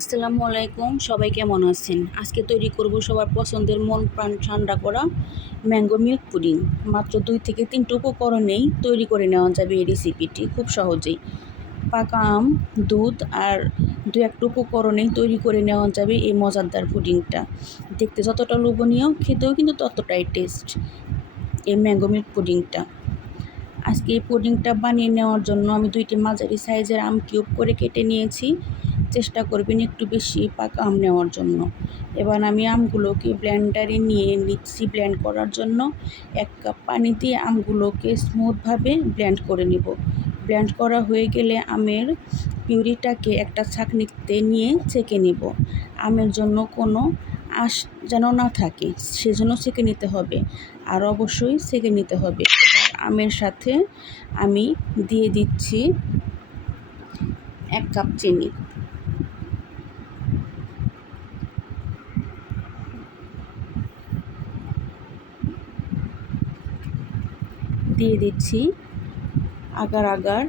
আসসালামু আলাইকুম, সবাই কেমন আছেন? আজকে তৈরি করব সবার পছন্দের মন প্রাণ ঠান্ডা করা ম্যাঙ্গো মিল্ক পুডিং। মাত্র দুই থেকে তিনটে উপকরণেই তৈরি করে নেওয়া যাবে এই রেসিপিটি খুব সহজেই। পাকা আম, দুধ আর দু একটা উপকরণেই তৈরি করে নেওয়া যাবে এই মজাদার পুডিংটা। দেখতে যতটা লোভনীয়, খেতেও কিন্তু ততটাই টেস্ট এই ম্যাঙ্গো মিল্ক পুডিংটা। আজকে এই পুডিংটা বানিয়ে নেওয়ার জন্য আমি দুইটি মাঝারি সাইজের আম কিউব করে কেটে নিয়েছি। চেষ্টা করবেন একটু বেশি পাকা আম নেওয়ার জন্য। এবার আমি আমগুলোকে ব্লেন্ডারে নিয়ে নিচ্ছি ব্লেন্ড করার জন্য এক কাপ পানি দিয়ে আমগুলোকে স্মুথভাবে ব্লেন্ড করে নেব। ব্লেন্ড করা হয়ে গেলে আমের পিউরিটাকে একটা ছাঁকনিতে নিয়ে ছেঁকে নেব। আমের জন্য কোনো আঁশ যেন না থাকে, সেজন্য ছেঁকে নিতে হবে আর অবশ্যই ছেঁকে নিতে হবে। আমের সাথে আমি দিয়ে দিচ্ছি এক কাপ চিনি। দিয়ে দিচ্ছি আগার আগার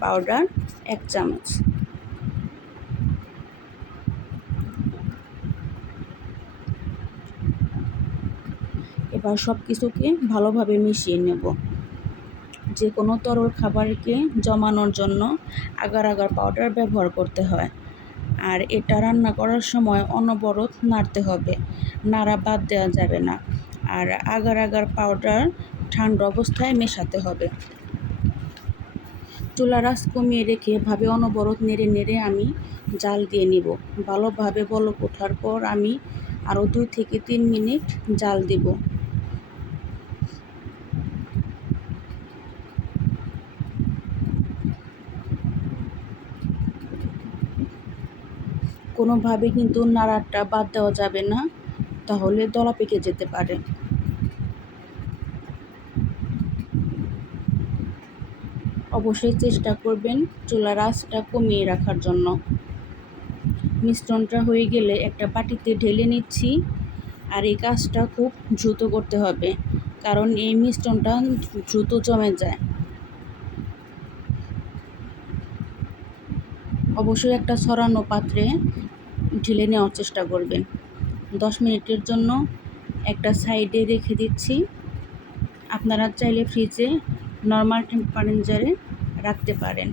পাউডার এক চামচ। এবার সব কিছুকে ভালোভাবে মিশিয়ে নেব। যে কোনো তরল খাবারকে জমানোর জন্য আগার আগার পাউডার ব্যবহার করতে হয়। আর এটা রান্না করার সময় অনবরত নাড়তে হবে। নাড়া বাদ দেওয়া যাবে না। আর আগার আগার পাউডার ঠান্ডা অবস্থায় মেশাতে হবে। চুলার আঁচ কমিয়ে রেখে ভাবে অনবরত নেড়ে নেড়ে আমি জাল দিয়ে নিব। ভালোভাবে বলক ওঠার পর আমি আরও দুই থেকে তিন মিনিট জাল দিব। কোনোভাবে কিন্তু নাড়াটা বাদ দেওয়া যাবে না, তাহলে দলা পেকে যেতে পারে। অবশ্যই চেষ্টা করবেন চুলার আঁচটা কমিয়ে রাখার জন্য। মিশ্রণটা হয়ে গেলে একটা বাটিতে ঢেলে নিচ্ছি আর এই কাজটা খুব দ্রুত করতে হবে, কারণ এই মিশ্রণটা দ্রুত জমে যায়। অবশ্যই একটা ছড়ানো পাত্রে ঢেলে নেওয়ার চেষ্টা করবেন। দশ মিনিটের জন্য একটা সাইডে রেখে দিচ্ছি। আপনারা চাইলে ফ্রিজে নর্মাল টেম্পারেচারে রাখতে পারেন।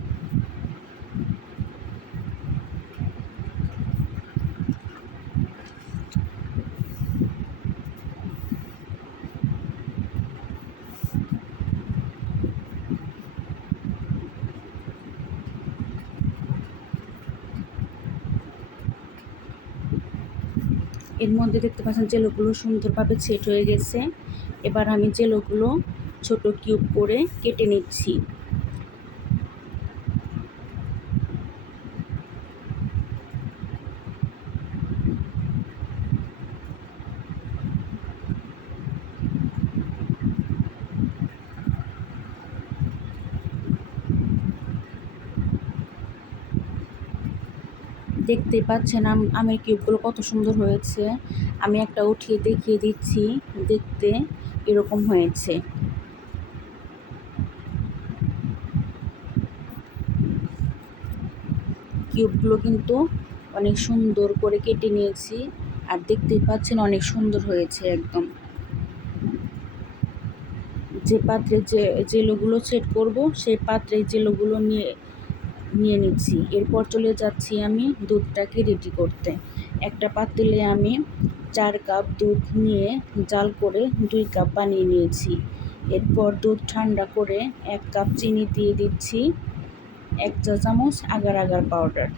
এর মধ্যে দেখতে পাচ্ছেন জেলোগুলো সুন্দরভাবে সেট হয়ে গেছে। এবার আমি জেলোগুলো ছোট কিউব করে কেটে নিচ্ছি। দেখতে পাচ্ছেন আমের কিউবগুলো কত সুন্দর হয়েছে। আমি একটা উঠিয়ে দেখিয়ে দিচ্ছি, দেখতে এরকম হয়েছে। কিউবগুলো কিন্তু অনেক সুন্দর করে কেটে নিয়েছি আর দেখতেই পাচ্ছেন অনেক সুন্দর হয়েছে একদম। যে পাত্রে যে জেলোগুলো সেট করব, সেই পাত্রে জেলোগুলো নিয়ে নিয়ে নিচ্ছি। এরপর চলে যাচ্ছি আমি দুধটাকে রেডি করতে। একটা পাতিলে আমি চার কাপ দুধ নিয়ে জাল করে দুই কাপ বানিয়ে নিয়েছি। এরপর দুধ ঠান্ডা করে এক কাপ চিনি দিয়ে দিচ্ছি, এক চা চামচ আগার আগার পাউডার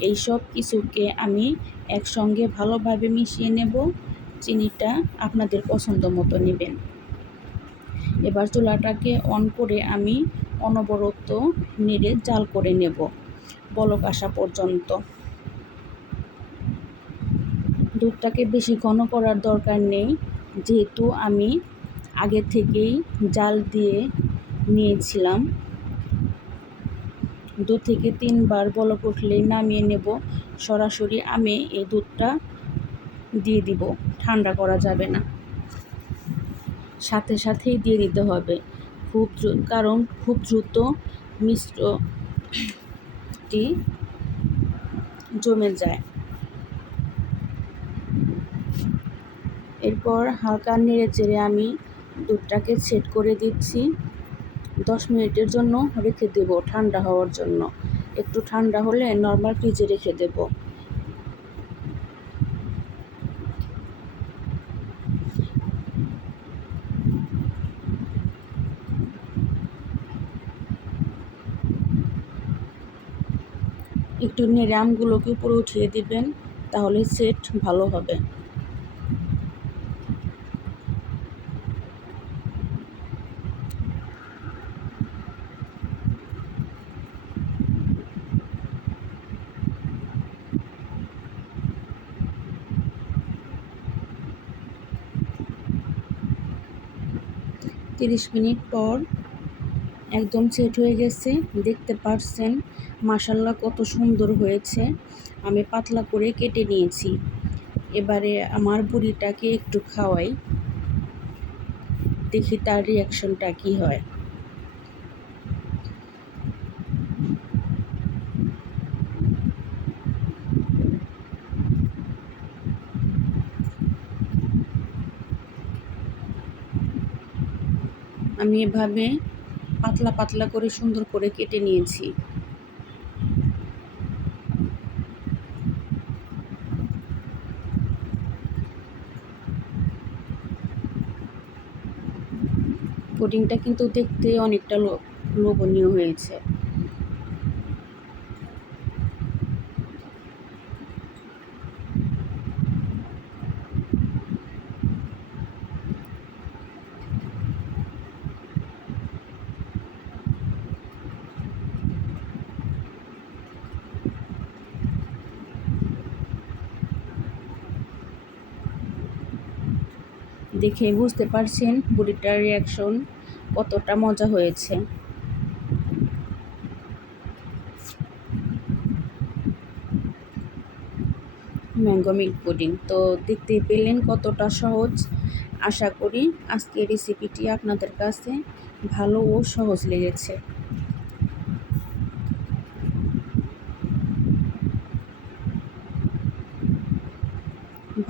এই সব কিছুকে আমি একসঙ্গে ভালোভাবে মিশিয়ে নেব। চিনিটা আপনাদের পছন্দ মতো নেবেন। এবার চুলাটাকে অন করে আমি অনবরত নেড়ে জাল করে নেব। বলক আসা পর্যন্ত। দুধটাকে বেশি ঘন করার দরকার নেই। যেহেতু আমি আগে থেকেই জাল দিয়ে নিয়েছিলাম। দু থেকে তিনবার বলক উঠলেই নামিয়ে নেব। সরাসরি আমি এই দুধটা দিয়ে দিব। ঠান্ডা করা যাবে না। সাথে সাথেই দিয়ে দিতে হবে। খুব কারণ খুব দ্রুত মিশ্রটি জমে যায়। এরপর হালকা নেড়ে চেড়ে আমি দুধটাকে সেট করে দিচ্ছি। দশ মিনিটের জন্য রেখে দেব ঠান্ডা হওয়ার জন্য। একটু ঠান্ডা হলে নর্মাল ফ্রিজে রেখে দেব। একটু নেড়ে আমগুলোকে উপরে উঠিয়ে দিবেন তাহলে সেট ভালো হবে। তিরিশ মিনিট পর একদম সেট হয়ে গেছে। দেখতে পারছেন? মাসাল্লা কত সুন্দর হয়েছে। আমি পাতলা করে কেটে নিয়েছি। এবারে আমার বুড়িটাকে একটু খাওয়াই। দেখি তার রিয়াকশনটা কী হয়। আমি এভাবে পাতলা পাতলা করে সুন্দর করে কেটে নিয়েছি। পুডিংটা কিন্তু দেখতে অনেকটা লোভনীয় হয়েছে। দেখে বুঝতে পারছেন বুড়িটার রিয়াকশন কতটা মজা হয়েছে। ম্যাঙ্গো মিল্ক পুডিং তো দেখতে পেলেন কতটা সহজ। আশা করি আজকের রেসিপিটি আপনাদের কাছে ভালো ও সহজ লেগেছে।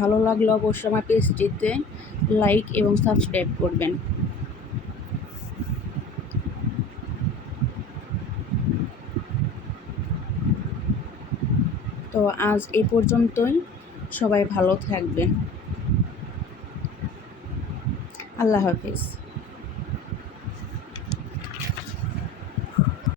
ভালো লাগলে অবশ্যই আমার পেজটিতে লাইক এবং সাবস্ক্রাইব করবেন। তো আজ এ পর্যন্তই। সবাই ভালো থাকবেন। আল্লাহ হাফিজ।